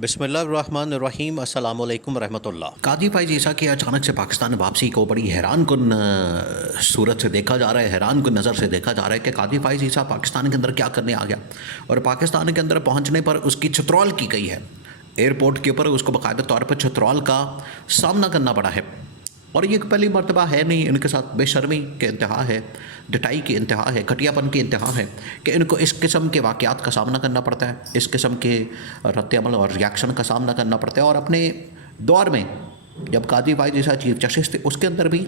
बिस्मिल्लाहिर्रहमानिर्रहीम अस्सलाम वालेकुम रहमतुल्लाह। काजी भाई जैसा कि अचानक से पाकिस्तान वापसी को बड़ी हैरान कुन सूरत से देखा जा रहा है, हैरान कुन नज़र से देखा जा रहा है कि काजी भाई जैसा पाकिस्तान के अंदर क्या करने आ गया। और पाकिस्तान के अंदर पहुंचने पर उसकी छतरौल की गई है। एयरपोर्ट के ऊपर उसको बाकायदा तौर पर छतरौल का सामना करना पड़ा है। और ये पहली मरतबा है नहीं, इनके साथ बेशर्मी के इंतहा है, डटाई की इंतहा है, घटियापन की इंतहा है कि इनको इस किस्म के वाक़यात का सामना करना पड़ता है, इस किस्म के रद्द-ए-अमल और रिएक्शन का सामना करना पड़ता है। और अपने दौर में जब काजी भाई जैसा चीफ जस्टिस थे उसके अंदर भी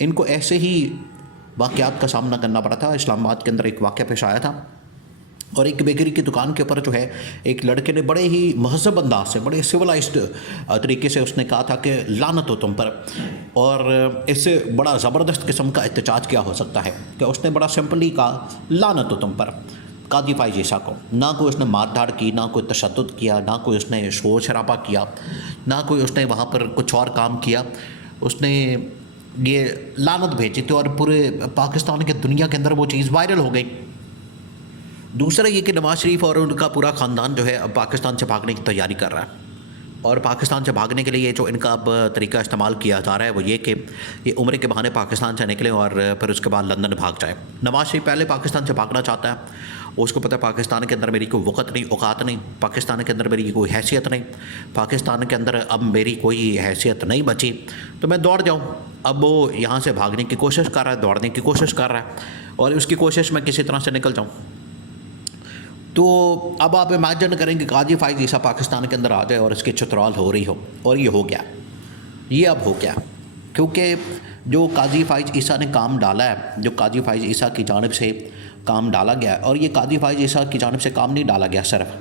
इनको ऐसे ही वाक़यात का सामना करना पड़ा था। इस्लामाबाद के अंदर एक वाक़या पेश आया था और एक बेकरी की दुकान के ऊपर जो है एक लड़के ने बड़े ही महज़ब अंदाज से, बड़े सिविलाइज्ड तरीके से उसने कहा था कि लानत हो तुम पर। और इससे बड़ा ज़बरदस्त किस्म का एहतजाज क्या हो सकता है कि उसने बड़ा सिंपली कहा लानत हो तुम पर काजी भाई जैसा को। ना कोई उसने मार धाड़ की, ना कोई तशद्दुद किया, ना कोई उसने शोर शराबा किया, ना कोई उसने वहाँ पर कुछ और काम किया। उसने ये लानत भेजी थी और पूरे पाकिस्तान के दुनिया के अंदर वो चीज़ वायरल हो गई। दूसरा ये कि नवाज़ शरीफ और उनका पूरा ख़ानदान जो है अब पाकिस्तान से भागने की तैयारी कर रहा है। और पाकिस्तान से भागने के लिए जो इनका अब तरीका इस्तेमाल किया जा रहा है वो ये कि ये उम्र के बहाने पाकिस्तान से निकले और फिर उसके बाद लंदन भाग जाए। नवाज़ शरीफ पहले पाकिस्तान से भागना चाहता है, उसको पता है पाकिस्तान के अंदर मेरी कोई वक़्त नहीं, औकात नहीं, पाकिस्तान के अंदर मेरी कोई हैसियत नहीं, पाकिस्तान के अंदर अब मेरी कोई हैसियत नहीं बची, तो मैं दौड़ जाऊँ। अब वो यहाँ से भागने की कोशिश कर रहा है, दौड़ने की कोशिश कर रहा है और उसकी कोशिश में किसी तरह से निकल जाऊँ। तो अब आप इमेजिन करेंगे काजी फाइज ईसा पाकिस्तान के अंदर आ जाए और इसकी चतरौल हो रही हो, और ये हो गया, ये अब हो गया। क्योंकि जो काजी फाइज ईसा ने काम डाला है, जो काजी फाइज ईसा की जानिब से काम डाला गया, और ये काजी फाइज ईसा की जानिब से काम नहीं डाला गया सिर्फ,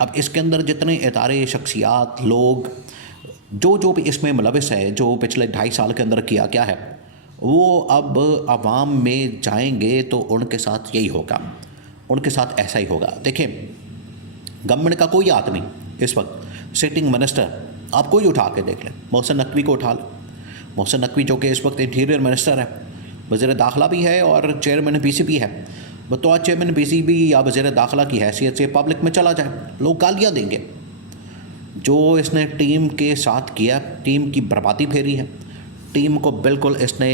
अब इसके अंदर जितने इदारे, शख्सियात, लोग जो भी इसमें मुलविस है, जो पिछले 2.5 साल के अंदर किया क्या है, वो अब आवाम में जाएंगे तो उनके साथ यही होगा, उनके साथ ऐसा ही होगा। देखिए, गवर्नमेंट का कोई हाथ नहीं इस वक्त। सिटिंग मिनिस्टर आप कोई उठा के देख लें, मोहसिन नकवी को उठा लें। मोहसिन नकवी जो कि इस वक्त इंटीरियर मिनिस्टर है, वज़ीर दाखिला भी है और चेयरमैन पीसीबी है। बतौर चेयरमैन पीसीबी या वज़ीर दाखिला की हैसियत से पब्लिक में चला जाए, लोग गालियाँ देंगे। जो इसने टीम के साथ किया, टीम की बर्बादी फेरी है, टीम को बिल्कुल इसने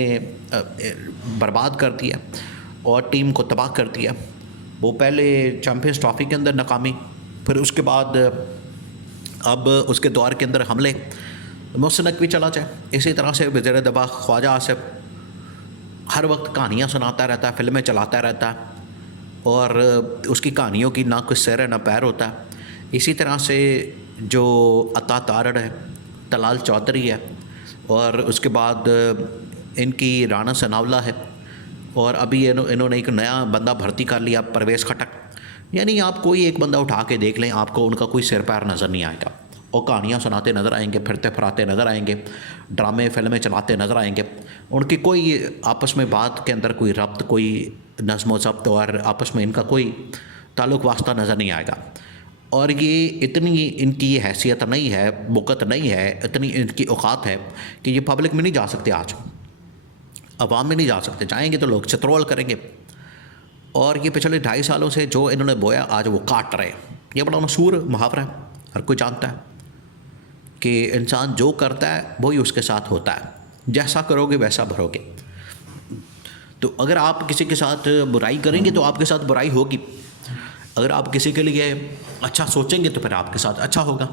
बर्बाद कर दिया और टीम को तबाह कर दिया। वो पहले चैम्पियंस ट्रॉफ़ी के अंदर नाकामी, फिर उसके बाद अब उसके दौर के अंदर हमले, मोहसिन नकवी चला जाए। इसी तरह से वज़ीर दफ़ा ख्वाजा आसिफ हर वक्त कहानियाँ सुनाता रहता है, फ़िल्में चलाता रहता है और उसकी कहानियों की ना कोई सिर है ना पैर होता है। इसी तरह से जो अता तारड़ है, तलाल चौधरी है, और उसके बाद इनकी राना सनाउल्लाह है, और अभी इन्होंने एक नया बंदा भर्ती कर लिया, परवेज़ खटक। यानी आप कोई एक बंदा उठा के देख लें, आपको उनका कोई सिर पैर नज़र नहीं आएगा। और कहानियाँ सुनाते नज़र आएंगे, फिरते फराते नज़र आएंगे, ड्रामे फिल्में चलाते नज़र आएंगे। उनकी कोई आपस में बात के अंदर कोई रब्त, कोई नज़्म ज़ब्त और आपस में इनका कोई ताल्लुक़ वास्ता नज़र नहीं आएगा। और ये इतनी इनकी ये हैसियत नहीं है, वक़्त नहीं है, इतनी इनकी औकात है कि ये पब्लिक में नहीं जा सकते, आज अवाम में नहीं जा सकते। जाएंगे तो लोग चतरौल करेंगे। और ये पिछले 2.5 सालों से जो इन्होंने बोया, आज वो काट रहे। ये बड़ा मशहूर मुहावरा है, हर कोई जानता है कि इंसान जो करता है वही उसके साथ होता है, जैसा करोगे वैसा भरोगे। तो अगर आप किसी के साथ बुराई करेंगे तो आपके साथ बुराई होगी, अगर आप किसी के लिए अच्छा सोचेंगे तो फिर आपके साथ अच्छा होगा।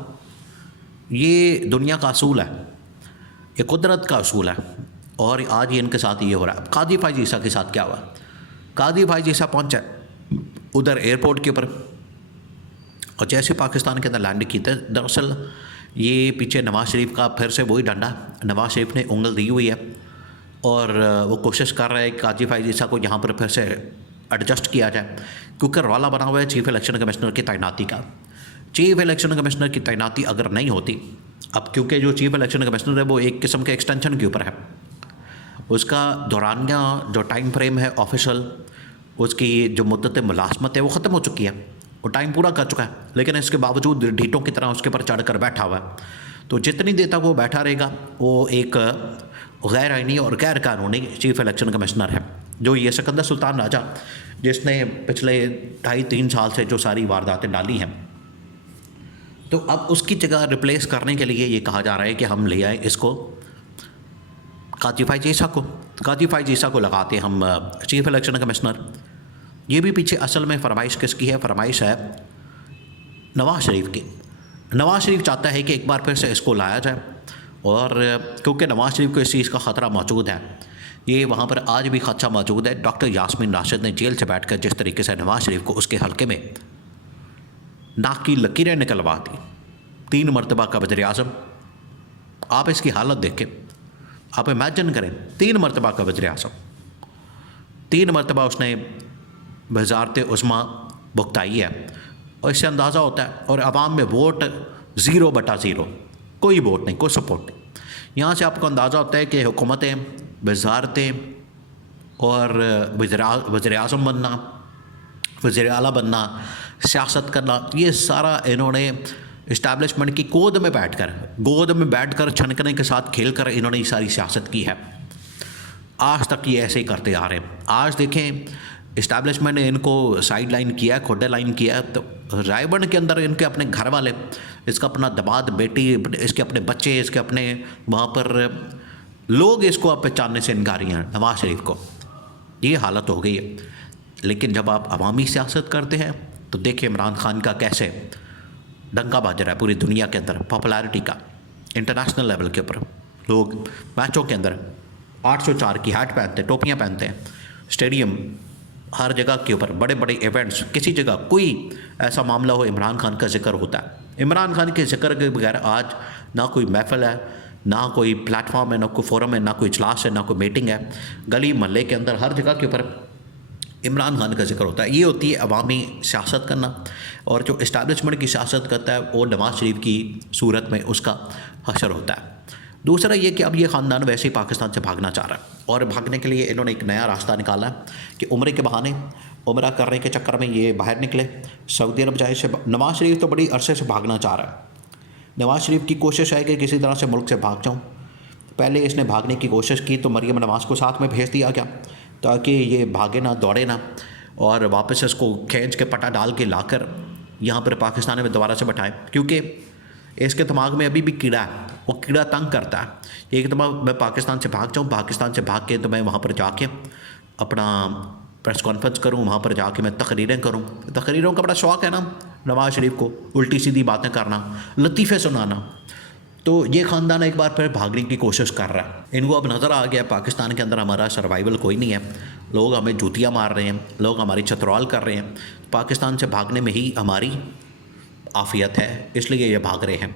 ये दुनिया का असूल है, ये कुदरत का असूल है, और आज ये इनके साथ ये हो रहा है। काजी फाइज ईसा के साथ क्या हुआ? काजी फाइज ईसा पहुंचा उधर एयरपोर्ट के ऊपर और जैसे पाकिस्तान के अंदर लैंड की, दरअसल ये पीछे नवाज़ शरीफ का फिर से वही डंडा, नवाज़ शरीफ ने उंगल दी हुई है और वो कोशिश कर रहा है कि काजी फाइज ईसा को यहाँ पर फिर से एडजस्ट किया जाए, क्योंकि रौला बना हुआ है चीफ़ इलेक्शन कमिश्नर की तैनाती का। चीफ़ इलेक्शन कमिश्नर की तैनाती अगर नहीं होती, अब क्योंकि जो चीफ़ इलेक्शन कमिश्नर है वो एक किस्म के एक्सटेंशन के ऊपर है, उसका दौरानिया जो टाइम फ्रेम है ऑफिशियल, उसकी जो मुद्दत मुलाजमत है वो ख़त्म हो चुकी है, वो टाइम पूरा कर चुका है, लेकिन इसके बावजूद ढीठों की तरह उसके ऊपर चढ़ कर बैठा हुआ है। तो जितनी देर तक वो बैठा रहेगा वो एक गैर आइनी और गैर कानूनी चीफ़ इलेक्शन कमिश्नर है, जो ये सिकंदर सुल्तान राजा, जिसने पिछले 2.5-3 साल से जो सारी वारदातें डाली हैं, तो अब उसकी जगह रिप्लेस करने के लिए ये कहा जा रहा है कि हम ले आए इसको काजी फाइज ईसा को। काजी फाइज ईसा को लगाते हम चीफ इलेक्शन कमिश्नर। ये भी पीछे असल में फरमाइश किसकी है? फरमाइश है नवाज शरीफ की। नवाज शरीफ चाहता है कि एक बार फिर से इसको लाया जाए, और क्योंकि नवाज शरीफ को इस चीज़ का ख़तरा मौजूद है, ये वहाँ पर आज भी खदशा मौजूद है। डॉक्टर यास्मीन राशिद ने जेल से बैठकर जिस तरीके से नवाज शरीफ को उसके हल्के में नाक की लकीरें निकलवा दी, 3 मरतबा का वज़ीर आज़म। आप इसकी हालत देखें, आप इमेजिन करें, 3 मरतबा का वज़ीर आज़म, 3 मरतबा उसने वज़ारत उस्मा भुगताई है, और इससे अंदाज़ा होता है। और आवाम में वोट 0/0, कोई वोट नहीं, कोई सपोर्ट नहीं। यहाँ से आपको अंदाज़ा होता है कि हुकूमतें, वज़ारतें और वज़ीर आज़म बनना, वज़ीर आला बनना, सियासत करना, ये सारा इन्होंने इस्टेब्लिशमेंट की गोद में बैठकर छनकने के साथ खेलकर इन्होंने ये सारी सियासत की है। आज तक ये ऐसे ही करते आ रहे हैं। आज देखें, इस्टेब्लिशमेंट ने इनको साइड लाइन किया है, खोडे लाइन किया है। तो रायबन के अंदर इनके अपने घर वाले, इसका अपना दमाद बेटी, इसके अपने बच्चे, इसके अपने वहाँ पर लोग इसको अब पहचानने से इनकारी हैं, नवाज शरीफ को। ये हालत हो गई है। लेकिन जब आप अवामी सियासत करते हैं तो देखिए इमरान खान का कैसे डंका बज रहा है पूरी दुनिया के अंदर, पॉपुलैरिटी का, इंटरनेशनल लेवल के ऊपर। लोग मैचों के अंदर 804 की हैट पहनते हैं, टोपियाँ पहनते हैं, स्टेडियम, हर जगह के ऊपर बड़े बड़े इवेंट्स, किसी जगह कोई ऐसा मामला हो, इमरान खान का जिक्र होता है। इमरान खान के जिक्र के बगैर आज ना कोई महफिल है, ना कोई प्लेटफॉर्म है, ना कोई फोरम है, ना कोई इजलास है, ना कोई मीटिंग है। गली मोहल्ले के अंदर हर जगह के ऊपर इमरान खान का जिक्र होता है। ये होती है अवामी सियासत करना। और जो इस्टेब्लिशमेंट की सियासत करता है वो नवाज शरीफ की सूरत में उसका हशर होता है। दूसरा ये कि अब ये ख़ानदान वैसे ही पाकिस्तान से भागना चाह रहा है, और भागने के लिए इन्होंने एक नया रास्ता निकाला है कि उम्रे के बहाने, उम्रा करने के चक्कर में ये बाहर निकले, सऊदी अरब जाए। से नवाज शरीफ तो बड़ी अरसे से भागना चाह रहा है। नवाज शरीफ की कोशिश है कि किसी तरह से मुल्क से भाग जाऊँ। पहले इसने भागने की कोशिश की तो मरीम नवाज़ को साथ में भेज दिया गया ताकि ये भागे ना, दौड़े ना, और वापस इसको खींच के पटा डाल के लाकर यहाँ पर पाकिस्तान में दोबारा से बैठाएं, क्योंकि इसके दिमाग में अभी भी कीड़ा है। वो कीड़ा तंग करता है। एक दफ़ा मैं पाकिस्तान से भाग जाऊँ, पाकिस्तान से भाग के तो मैं वहाँ पर जाके अपना प्रेस कॉन्फ्रेंस करूँ, वहाँ पर जाके मैं तकरीरें करूँ। तकरीरों का बड़ा शौक़ है ना नवाज शरीफ को, उल्टी सीधी बातें करना, लतीफ़े सुनाना। तो ये ख़ानदान एक बार फिर भागने की कोशिश कर रहा है। इनको अब नज़र आ गया पाकिस्तान के अंदर हमारा सर्वाइवल कोई नहीं है, लोग हमें जूतियाँ मार रहे हैं, लोग हमारी चतरौल कर रहे हैं, पाकिस्तान से भागने में ही हमारी आफियत है, इसलिए ये भाग रहे हैं।